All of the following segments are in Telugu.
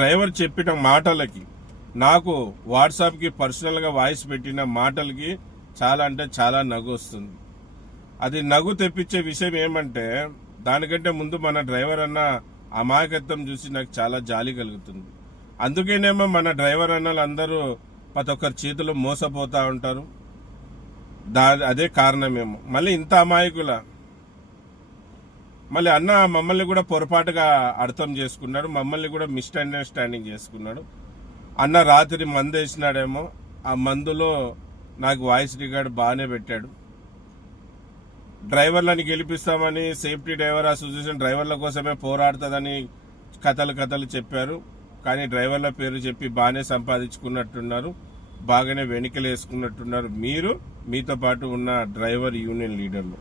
డ్రైవర్ చెప్పిన మాటలకి నాకు వాట్సాప్కి పర్సనల్గా వాయిస్ పెట్టిన మాటలకి చాలా అంటే చాలా నవ్వు వస్తుంది. అది నవ్వు తెప్పించే విషయం ఏమంటే దానికంటే ముందు మన డ్రైవర్ అన్న అమాయకత్వం చూసి నాకు చాలా జాలి కలుగుతుంది. అందుకేనేమో మన డ్రైవర్ అన్నలు అందరూ ప్రతి ఒక్కరి చేతిలో మోసపోతూ ఉంటారు. అదే కారణమేమో. మళ్ళీ ఇంత అమాయకుల మళ్ళీ అన్న మమ్మల్ని కూడా పొరపాటుగా అర్థం చేసుకున్నాడు, మమ్మల్ని కూడా మిస్అండర్స్టాండింగ్ చేసుకున్నాడు. అన్న రాత్రి మందు వేసినాడేమో, ఆ మందులో నాకు వాయిస్ రికార్డు బాగానే పెట్టాడు. డ్రైవర్లని గెలిపిస్తామని సేఫ్టీ డ్రైవర్ అసోసియేషన్ డ్రైవర్ల కోసమే పోరాడుతుందని కథలు చెప్పారు. కానీ డ్రైవర్ల పేరు చెప్పి బాగానే సంపాదించుకున్నట్టున్నారు, బాగానే వెనుకలు వేసుకున్నట్టున్నారు మీరు, మీతో పాటు ఉన్న డ్రైవర్ యూనియన్ లీడర్లు,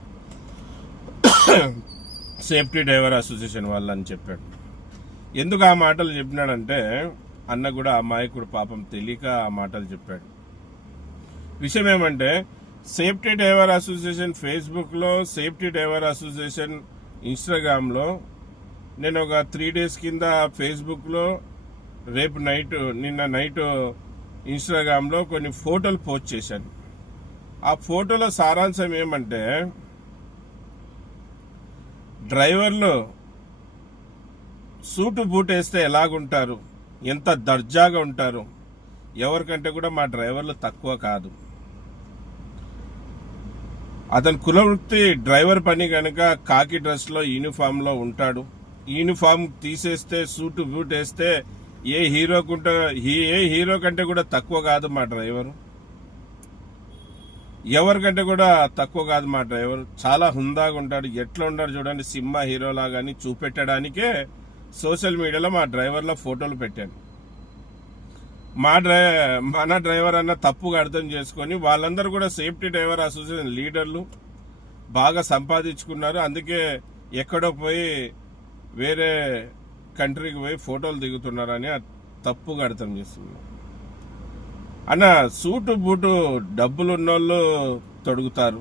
సేఫ్టీ డ్రైవర్ అసోసియేషన్ వాళ్ళని చెప్పాడు. ఎందుకు ఆ మాటలు చెప్పినాడంటే అన్న కూడా అమాయకుడు పాపం తెలియక ఆ మాటలు చెప్పాడు. విషయం ఏమంటే సేఫ్టీ డ్రైవర్ అసోసియేషన్ ఫేస్బుక్లో, సేఫ్టీ డ్రైవర్ అసోసియేషన్ ఇన్స్టాగ్రామ్లో నేను ఒక 3 days కింద ఫేస్బుక్లో, నిన్న నైట్ ఇన్స్టాగ్రామ్లో కొన్ని ఫోటోలు పోస్ట్ చేశాను. ఆ ఫోటోల సారాంశం ఏమంటే డ్రైవర్లు సూటు బూట్ వేస్తే ఎలాగుంటారు, ఎంత దర్జాగా ఉంటారు, ఎవరికంటే కూడా మా డ్రైవర్లు తక్కువ కాదు. అతని కులవృత్తి డ్రైవర్ పని కనుక కాకి డ్రెస్లో యూనిఫామ్లో ఉంటాడు. యూనిఫామ్ తీసేస్తే సూటు బూట్ వేస్తే ఏ హీరో కంటే కూడా తక్కువ కాదు మా డ్రైవరు, ఎవరికంటే కూడా తక్కువ కాదు మా డ్రైవర్. చాలా హుందాగా ఉంటాడు. ఎట్లా ఉంటాడు చూడండి, సినిమా హీరోలాగా అని చూపెట్టడానికే సోషల్ మీడియాలో మా డ్రైవర్ల ఫోటోలు పెట్టాను. మన డ్రైవర్ అన్న తప్పుగా అర్థం చేసుకొని వాళ్ళందరూ కూడా సేఫ్టీ డ్రైవర్ అసోసియేషన్ లీడర్లు బాగా సంపాదించుకున్నారు. అందుకే ఎక్కడో పోయి వేరే కంట్రీకి పోయి ఫోటోలు దిగుతున్నారని తప్పుగా అర్థం చేస్తున్నారు. అన్న సూటు బూటు డబ్బులున్నోళ్ళు తొడుగుతారు,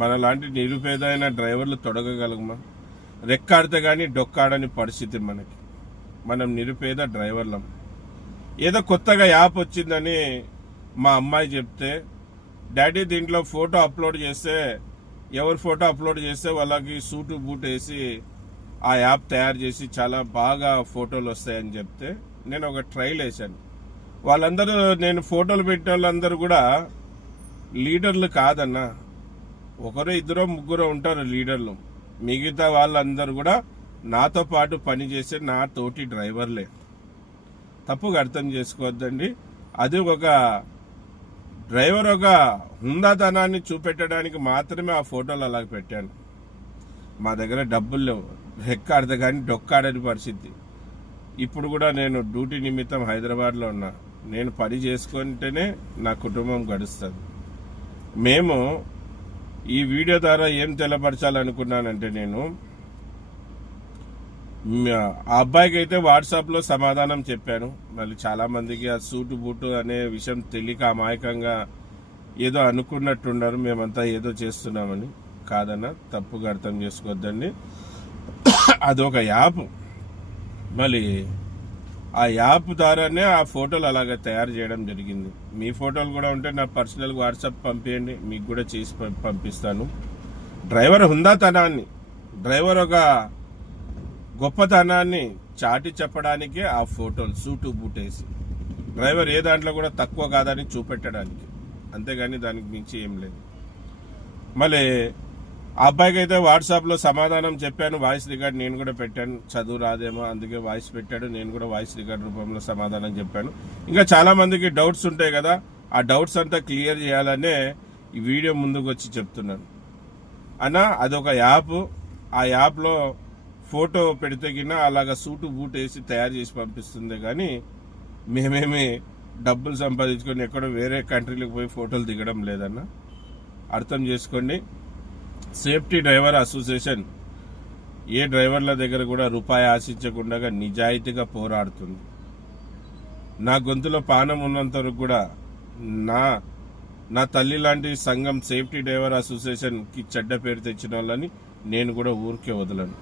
మనలాంటి నిరుపేదైన డ్రైవర్లు తొడగగలమా? రెక్కాడితే కానీ డొక్కాడని పరిస్థితి మనకి. మనం నిరుపేద డ్రైవర్లం. ఏదో కొత్తగా యాప్ వచ్చిందని మా అమ్మాయి చెప్తే, డాడీ దీంట్లో ఫోటో అప్లోడ్ చేస్తే, ఎవరి ఫోటో అప్లోడ్ చేస్తే వాళ్ళకి సూటు బూట్ వేసి ఆ యాప్ తయారు చేసి చాలా బాగా ఫోటోలు వస్తాయని చెప్తే నేను ఒక ట్రైల్ వేశాను. వాళ్ళందరూ, నేను ఫోటోలు పెట్టే వాళ్ళందరూ కూడా లీడర్లు కాదన్న, ఒకరో ఇద్దరో ముగ్గురో ఉంటారు లీడర్లు. మిగతా వాళ్ళందరూ కూడా నాతో పాటు పనిచేసే నా తోటి డ్రైవర్లే. తప్పుగా అర్థం చేసుకోవద్దండి. అది ఒక డ్రైవర్ ఒక హుందాతనాన్ని చూపెట్టడానికి మాత్రమే ఆ ఫోటోలు అలాగ పెట్టాను. మా దగ్గర డబ్బులు లేవు, రెక్కాడితే కానీ డొక్కాడని పరిస్థితి. ఇప్పుడు కూడా నేను డ్యూటీ నిమిత్తం హైదరాబాద్లో ఉన్నా. నేను పని చేసుకుంటేనే నా కుటుంబం గడుస్తుంది. మేము ఈ వీడియో ద్వారా ఏం తెలపరచాలనుకున్నానంటే, నేను ఆ అబ్బాయికి అయితే వాట్సాప్లో సమాధానం చెప్పాను. మళ్ళీ చాలామందికి ఆ సూటు బూటు అనే విషయం తెలియక అమాయకంగా ఏదో అనుకున్నట్టున్నారు, మేమంతా ఏదో చేస్తున్నామని. కాదన్న, తప్పుగా అర్థం చేసుకోవద్దండి. అదొక యాప్. మళ్ళీ ఆ యాప్ ద్వారానే ఆ ఫోటోలు అలాగ తయారు చేయడం జరిగింది. మీ ఫోటోలు కూడా ఉంటే నా పర్సనల్ వాట్సాప్ పంపించండి, మీకు కూడా చేసి పంపిస్తాను. డ్రైవర్ హుందాతనాన్ని, డ్రైవర్ ఒక గొప్పతనాన్ని చాటి చెప్పడానికే ఆ ఫోటోలు సూటు బూటేసి, డ్రైవర్ ఏ దాంట్లో కూడా తక్కువ కాదని చూపెట్టడానికి, అంతేగాని దానికి మించి ఏం లేదు. మళ్ళీ ఆ అబ్బాయికి అయితే వాట్సాప్లో సమాధానం చెప్పాను, వాయిస్ రికార్డ్ నేను కూడా పెట్టాను. చదువు రాదేమో అందుకే వాయిస్ పెట్టాడు, నేను కూడా వాయిస్ రికార్డ్ రూపంలో సమాధానం చెప్పాను. ఇంకా చాలా మందికి డౌట్స్ ఉంటాయి కదా, ఆ డౌట్స్ అంతా క్లియర్ చేయాలనే ఈ వీడియో ముందుకు వచ్చి చెప్తున్నాను. అన్న అదొక యాప్. ఆ యాప్లో ఫోటో పెడితే కింద అలాగా సూటు బూట్ వేసి తయారు చేసి పంపిస్తుంది, కానీ మేమేమి డబ్బులు సంపాదించుకొని ఎక్కడో వేరే కంట్రీలకు పోయి ఫోటోలు దిగడం లేదన్న, అర్థం చేసుకోండి. సేఫ్టీ డ్రైవర్ అసోసియేషన్ ఏ డ్రైవర్ల దగ్గర కూడా రూపాయి ఆశించకుండా నిజాయితీగా పోరాడుతుంది. నా గొంతులో పానం ఉన్నంత వరకు కూడా నా తల్లి లాంటి సంఘం సేఫ్టీ డ్రైవర్ అసోసియేషన్కి చెడ్డ పేరు తెచ్చిన వాళ్ళని నేను కూడా ఊరికే వదలను.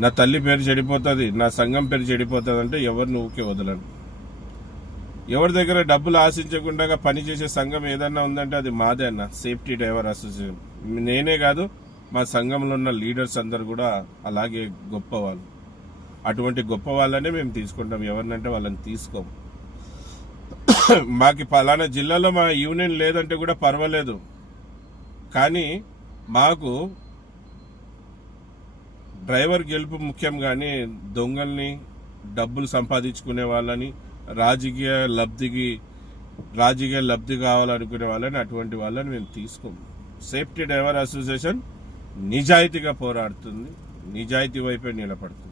నా తల్లి పేరు చెడిపోతుంది, నా సంఘం పేరు చెడిపోతుంది అంటే ఎవరిని ఊకే వదలను. ఎవరి దగ్గర డబ్బులు ఆశించకుండా పనిచేసే సంఘం ఏదన్నా ఉందంటే అది మాదే అన్న, సేఫ్టీ డ్రైవర్ అసోసియేషన్. నేనే కాదు, మా సంఘంలో ఉన్న లీడర్స్ అందరు కూడా అలాగే గొప్పవాళ్ళు. అటువంటి గొప్ప వాళ్ళనే మేము తీసుకుంటాం, ఎవరినంటే వాళ్ళని తీసుకోము. మాకు పలానా జిల్లాలో మా యూనియన్ లేదంటే కూడా పర్వాలేదు, కానీ మాకు డ్రైవర్ గెలుపు ముఖ్యం. కానీ దొంగల్ని, డబ్బులు సంపాదించుకునే వాళ్ళని, రాజకీయ లబ్ధి కావాలనుకునే వాళ్ళని, అటువంటి వాళ్ళని మేము తీసుకోము. సేఫ్టీ డ్రైవర్ అసోసియేషన్ నిజాయితీగా పోరాడుతుంది, నిజాయితీ వైపే నిలబడుతుంది.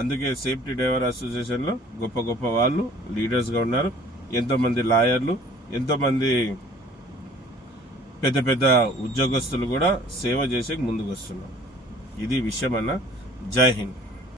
అందుకే సేఫ్టీ డ్రైవర్ అసోసియేషన్లో గొప్ప గొప్ప వాళ్ళు లీడర్స్గా ఉన్నారు. ఎంతోమంది లాయర్లు, ఎంతోమంది పెద్ద పెద్ద ఉద్యోగస్తులు కూడా సేవ చేసే ముందుకు వస్తున్నారు. ఇది విషయం అన్న. జై హింద్.